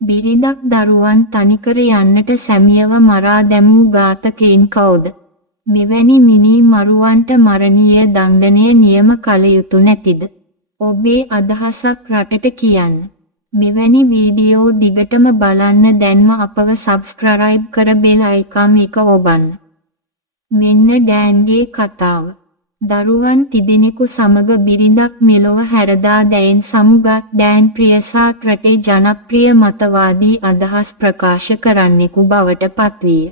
බිරිඳක් දරුවන් තනිකර යන්නට සැමියව මරා දැමූ ඝාතකයින් කවුද? මෙවැනි මිනී මරුවන්ට මරණීය දණ්ඩනය නියම කළ යුතු නැතිද? ඔබේ අදහසක් රටට කියන්න. මෙවැනි වීඩියෝ දිගටම බලන්න දැන්ම අපව සබ්ස්ක්‍රයිබ් කර බෙල් අයිකන් එක ඔබන්න. මෙන්න ඩෑන්ගේ කතාව. දරුවන් තිදෙනෙකු සමග බිරිඳක් මෙලොව හැරදා දැයෙන් සමුගත් ඩෑන් ප්‍රියසාත් රටේ ජනප්‍රිය මතවාදී අදහස් ප්‍රකාශ කරන්නෙකු බවට පත්විය.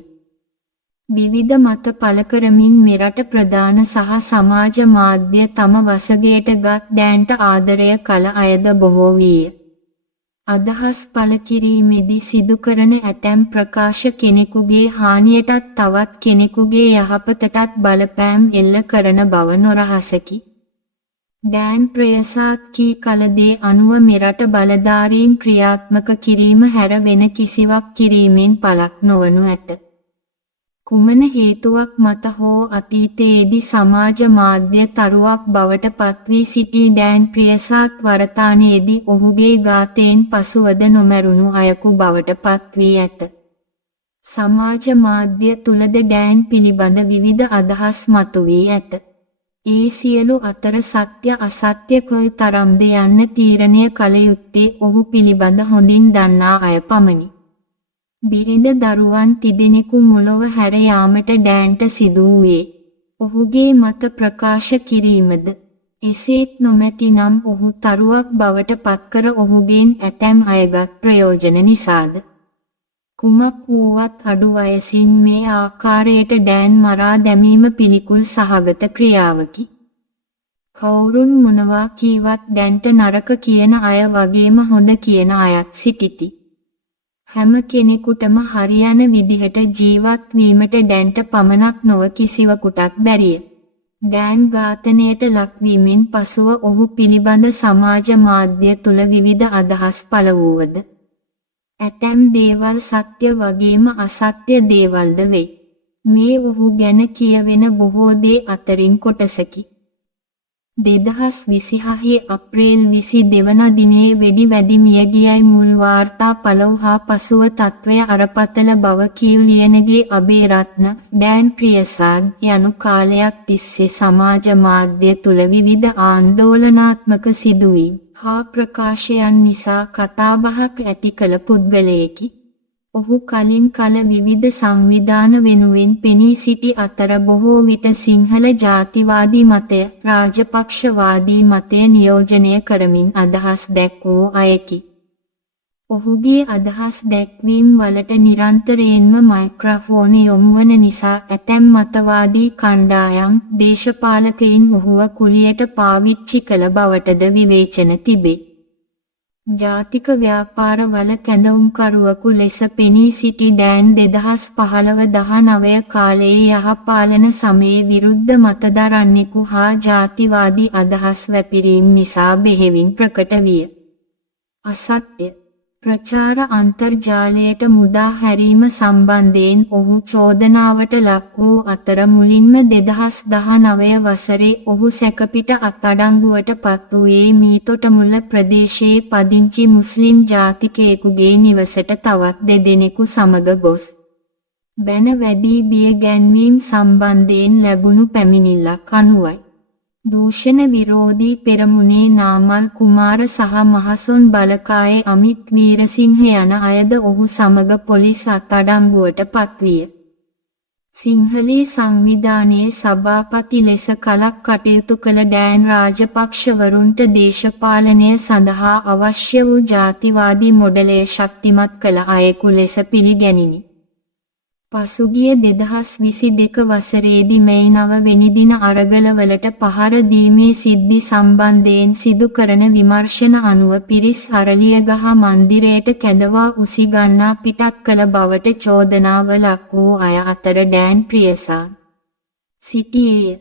විවිධ මත පළ කරමින් මෙරට ප්‍රධාන සහ සමාජ මාධ්‍ය තම වසඟයට ගත් ඩෑන්ට ආදරය කළ අයද බොහෝ විය. අදහස් පළ කිරීමේදී සිදු කරන ඇතැම් ප්‍රකාශ කෙනෙකුගේ හානියටත් තවත් කෙනෙකුගේ යහපතටත් බලපෑම් එල්ල කරන බව නොරහසකි. ඩෑන් ප්‍රියසාත් කී කල දේ අනුව මෙරට බලධාරීන් ක්‍රියාත්මක කිරීම හැර වෙන කිසිවක් කිරීමෙන් පළක් නොවනු ඇත. කුමන හේතුවක් මත හෝ අතීතයේදී සමාජ මාධ්‍ය තරුවක් බවට පත්වී සිටි ඩෑන් ප්‍රියසාත් වර්තමානයේදී ඔහුගේ ඝාතයෙන් පසුවද නොමැරුණු අයෙකු බවට පත්වී ඇත. සමාජ මාධ්‍ය තුලද ඩෑන් පිළිබඳ විවිධ අදහස් මතුවී ඇත. ඒ සියලු අතර සත්‍ය අසත්‍ය කොයි තරම්ද යන්න තීරණය කළ යුත්තේ ඔහු පිළිබඳ හොඳින් දන්නා අය පමණි. බිරිඳ දරුවන් තිදෙනෙකු මුලව හැර යාමට ඩෑන්ට සිදු වූයේ ඔහුගේ මත ප්‍රකාශ කිරීමද එසේත් නොමැතිනම් ඔහු තරුවක් බවට පත්කර ඔහුගෙන් ඇතැම් අයගත් ප්‍රයෝජන නිසාද? කුමක් වුවත් අඩු වයසින් මේ ආකාරයට ඩෑන් මරා දැමීම පිළිකුල් සහගත ක්‍රියාවකි. කවුරුන් මොනවා කීවත් ඩෑන්ට නරක කියන අය වගේම හොඳ කියන අයත් සිටිති. හැම කෙනෙකුටම හරියන විදිහට ජීවත් වීමට ඩෑන්ට පමණක් නොව කිසිවකුටත් බැරිය. ඩෑන් ඝාතනයට ලක්වීමෙන් පසුව ඔහු පිළිබඳ සමාජ මාධ්‍ය තුල විවිධ අදහස් පළ වූවද ඇතැම් දේවල් සත්‍ය වගේම අසත්‍ය දේවල්ද වේ. මේ ඔහු ගැන කියවෙන බොහෝ දේ අතරින් කොටසකි. 2026 අප්‍රේල් 22 වන දිනේ වෙඩි වැදි මියගියයි මුල් වාර්තා පළ වූ පසුව තත්වය අරපතල බව කියු ලියනගේ අබේරත්න ඩෑන් ප්‍රියසාද් යනු කාලයක් තිස්සේ සමාජ මාධ්‍ය තුල විවිධ ආందోලනාත්මක සිදුවීම් හා ප්‍රකාශයන් නිසා කතාබහක් ඇති කළ පුද්ගලයෙකි. ඔහු කලින් කල විවිධ සංවිධාන වෙනුවෙන් පෙනී සිටි අතර බොහෝ විට සිංහල ජාතිවාදී මතය, රාජපක්ෂවාදී මතය නියෝජනය කරමින් අදහස් දැක්වූ අයෙකි. ඔහුගේ අදහස් දැක්වීම් වලට නිරන්තරයෙන්ම මයික්‍රොෆෝන යොමුවන නිසා ඇතැම් මතවාදී කණ්ඩායම් දේශපාලකයින් ඔහුව කුලියට පාවිච්චි කළ බවටද විවේචන තිබේ. ජාතික ව්‍යාපාරවල කැඳවුම්කරුවෙකු ලෙස පෙනී සිටි ඩෑන් 2015-19 කාලයේ යහපාලන සමයේ විරුද්ධ මතදරන්නෙකු හා ජාතිවාදී අදහස් වැපිරීම නිසා බෙහෙවින් ප්‍රකට විය. අසත්‍ය ප්‍රචාර අන්තර්ජාලයට මුදා හැරීම සම්බන්ධයෙන් ඔහු චෝදනාවට ලක් වූ අතර මුලින්ම 2019 වසරේ ඔහු සැකපිට අත්අඩංගුවට පත් වූයේ මීතොටමුල්ල ප්‍රදේශයේ පදිංචි මුස්ලිම් ජාතිකයෙකුගේ නිවසට තවත් දෙදෙනෙකු සමග ගොස් බැන වැඩි බිය ගැන්වීම සම්බන්ධයෙන් ලැබුණු පැමිණිල්ලක් අනුවයි. දූෂණ විරෝධී පෙරමුණේ නාමල් කුමාර සහ මහසොන් බලකායේ අමිත් වීරසිංහ යන අයද ඔහු සමග පොලිස් අත්අඩංගුවට පත්විය. සිංහලී සංවිධානයේ සභාපති ලෙස කලක් කටයුතු කළ ඩෑන් රාජපක්ෂවරුන්ට දේශපාලනය සඳහා අවශ්‍ය වූ ජාතිවාදී මොඩලය ශක්තිමත් කළ අයෙකු ලෙස පිළිගැනිනි. පසුගිය 2022 වසරේදී මැයි 9 වෙනි දින අරගලවලට පහර දීමේ සිද්ධි සම්බන්ධයෙන් සිදු කරන විමර්ශන අනුව පිරිස් අරලියගහ මන්දිරයට කැඳවා උසිගන්නා පිටත් කළ බවට චෝදනාව ලක් වූ අය අතර ඩෑන් ප්‍රියසාද් සිටියේය.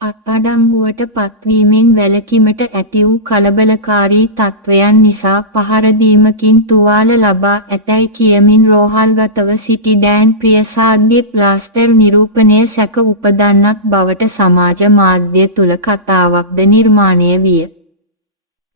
අත්අඩංගුවට පත්වීමෙන් වැළකීමට ඇති වූ කලබලකාරී තත්ත්වයන් නිසා පහර දීමකින් තුවාල ලබා ඇතැයි කියමින් රෝහල්ගතව සිටි ඩෑන් ප්‍රියසාද්ගේ ප්ලාස්ටර් නිරූපණය සැක උපදන්නක් බවට සමාජ මාධ්‍ය තුල කතාවක්ද නිර්මාණය විය.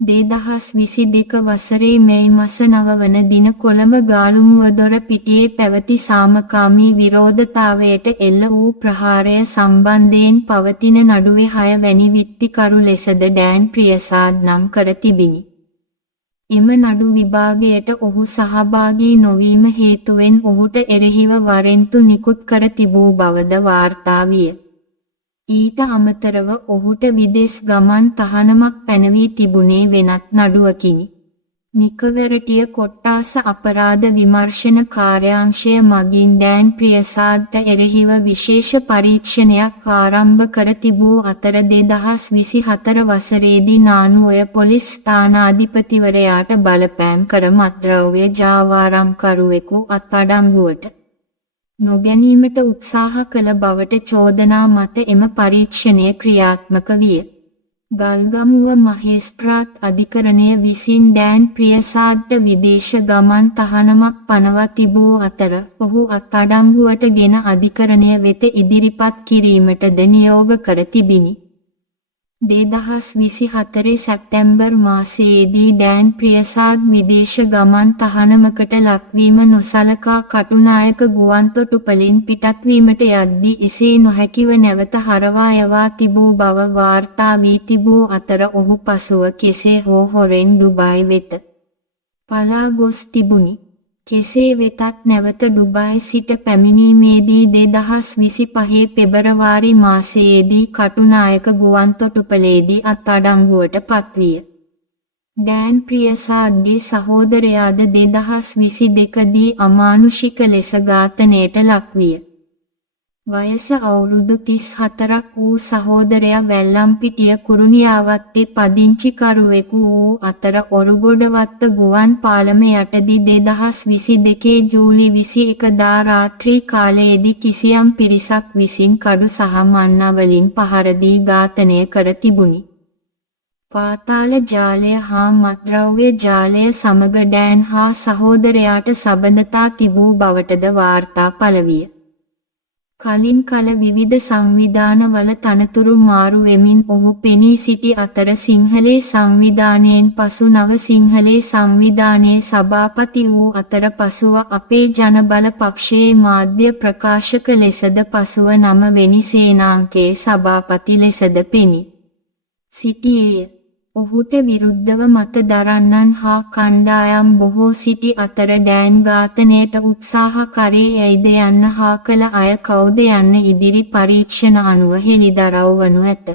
2022 වසරේ මැයි මස 9 වන දින කොළඹ ගාලුමුවදොර පිටියේ පැවති සාමකාමී විරෝධතාවයට එල්ල වූ ප්‍රහාරය සම්බන්ධයෙන් පවතින නඩුවේ 6 වැනි විත්තිකරු ලෙසද ඩෑන් ප්‍රියසාද් නම් කර තිබිණි. එම නඩු විභාගයට ඔහු සහභාගී නොවීම හේතුවෙන් ඔහුට එරෙහිව වරෙන්තු නිකුත් කර තිබූ බවද වාර්තා විය. ඊට අමතරව ඔහුට විදෙස් ගමන් තහනමක් පැනවී තිබුණේ වෙනත් නඩුවකිනි. නිකවැරටිය කොට්ටාස අපරාධ විමර්ශන කාර්යාංශය මගින් ඩෑන් ප්‍රියසාද්ට එරෙහිව විශේෂ පරීක්ෂණයක් ආරම්භ කර තිබූ අතර 2024 වසරේදී නානුඔය පොලිස් ස්ථානාධිපතිවරයාට බලපෑම් කර මත්ද්‍රව්‍ය ජාවාරම්කරුවෙකු අත්අඩංගුවට නොගැනීමට උත්සාහ කළ බවට චෝදනා මත එම පරීක්ෂණය ක්‍රියාත්මක විය. ගල්ගමුව මහේස්ත්‍රාත් අධිකරණය විසින් ඩෑන් ප්‍රියසාද්ට විදේශ ගමන් තහනමක් පනවා තිබූ අතර ඔහු අත්අඩංගුවට ගෙන අධිකරණය වෙත ඉදිරිපත් කිරීමටද නියෝග කර තිබිණි. 2024 සැප්තැම්බර් මාසයේදී ඩෑන් ප්‍රියසාද් විදේශ ගමන් තහනමකට ලක්වීම නොසලකා කටුනායක ගුවන්තොටුපළින් පිටත්වීමට යද්දී එසේ නොහැකිව නැවත හරවා යවා තිබූ බව වාර්තා වී තිබූ අතර ඔහු පසුව කෙසේ හෝ හොරෙන් ඩුබායි වෙත පලා ගොස් තිබුණි. කෙසේ වෙතත් නැවත ඩුබායි සිට පැමිණීමේදී 2025 පෙබරවාරි මාසයේදී කටුනායක ගුවන්තොටුපළේදී අත්අඩංගුවට පත්විය. ඩෑන් ප්‍රියසාද්ගේ සහෝදරයාද 2022 දී අමානුෂික ලෙස ඝාතනයට ලක්විය. වයස අවුරුදු 34ක් වූ සහෝදරයා වැල්ලම්පිටිය කුරුණියාවත්තේ පදිංචිකරුවෙකු වූ අතර ඔරුගොඩවත්ත ගුවන් පාලම යටදී 2022 ජූලි 21 දා රාත්‍රී කාලයේදී කිසියම් පිරිසක් විසින් කඩු සහ මන්නවලින් පහර දී ඝාතනය කර තිබුණි. පාතාල ජාලය හා මත්ද්‍රව්‍ය ජාලය සමග ඩෑන් හා සහෝදරයාට සබඳතා තිබූ බවටද වාර්තා පළ විය. කලින් කල විවිධ සංවිධානවල තනතුරු මාරු වෙමින් ඔහු පෙනී සිටි අතර සිංහලේ සංවිධානයෙන් පසු නව සිංහලේ සංවිධානයේ සභාපති වූ අතර පසුව අපේ ජනබල පක්ෂයේ මාධ්‍ය ප්‍රකාශක ලෙසද පසුව 9 වෙනි සේනාංකයේ සභාපති ලෙසද පෙනී සිටියේය. ඔහුට විරුද්ධව මත දරන්නන් හා කණ්ඩායම් බොහෝ සිටි අතර ඩෑන් ඝාතනයට උත්සාහ කරේ යයිද යන්න හා කළ අය කවුද යන්න ඉදිරි පරීක්ෂණ අනුව හෙළිදරව් වනු ඇත.